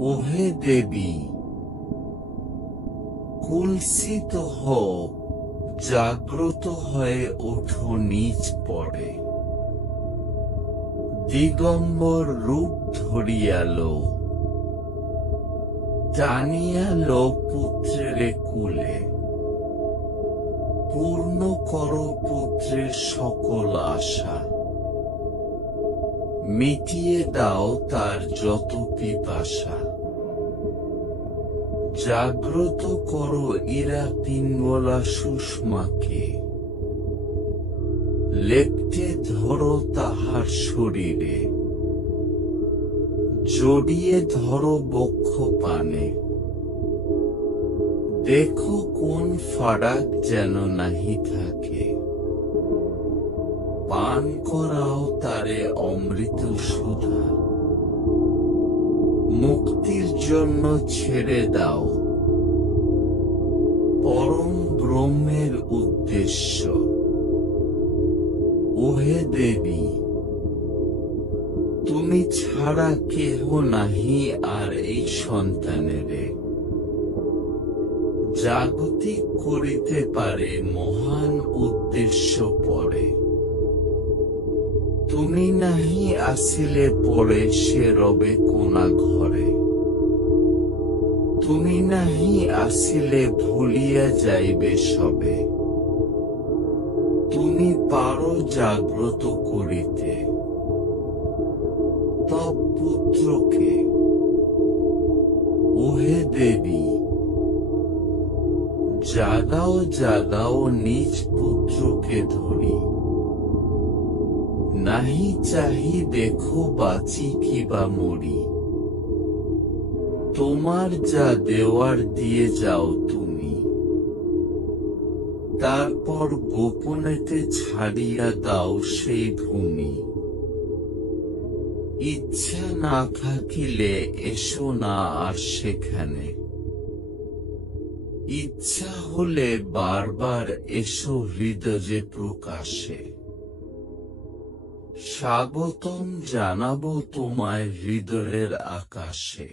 ওহে দেবী, কুলসিত হও, জাগ্রত হয়ে ওঠো নিজ পরে। দিগম্বর রূপ ধরিয়ালো, টানিয়ালো পুত্রের কুলে। পূর্ণ করো পুত্রের সকল আশা, মিটিয়ে দাও তার যত পিপাসা। জাগ্রত করো ইরা পিঙ্গলা সুষমাকে, লেপ্টে ধরো তাহার শরীরে। জড়িয়ে ধরো বক্ষ পানে, দেখো কোন ফারাক যেন নাহি থাকে। পান করাও তারে অমৃত সুধা, মুক্তির জন্য ছেড়ে দাও পরম ব্রহ্মের উদ্দেশ্য। ওহে দেবী, তুমি ছাড়া কেহ নাহি আর এই সন্তানেরে। জাগতিক করিতে পারে মহান উদ্দেশ্য পরে। তুমি নাহি আসিলে পরে সে রবে কোনা ঘরে। তুমি নাহি আসিলে ভুলিয়া যাইবে সবে। তুমি পারো জাগ্রত করিতে তব পুত্রকে। ওহে দেবী, জাগাও জাগাও নিজ পুত্রকে ধরি। নাহি চাহি দেখো বাঁচি কিবা মরি। তোমার যা দেওয়ার দিয়ে যাও তুমি, তারপর গোপনেতে ছাড়িয়া দাও সেই ভূমি। ইচ্ছা না থাকিলে এসো না আর সেখানে। ইচ্ছা হলে বারবার এসো হৃদয়ে প্রকাশে। স্বাগতম জানাবো তোমায় হৃদয়ের আকাশে।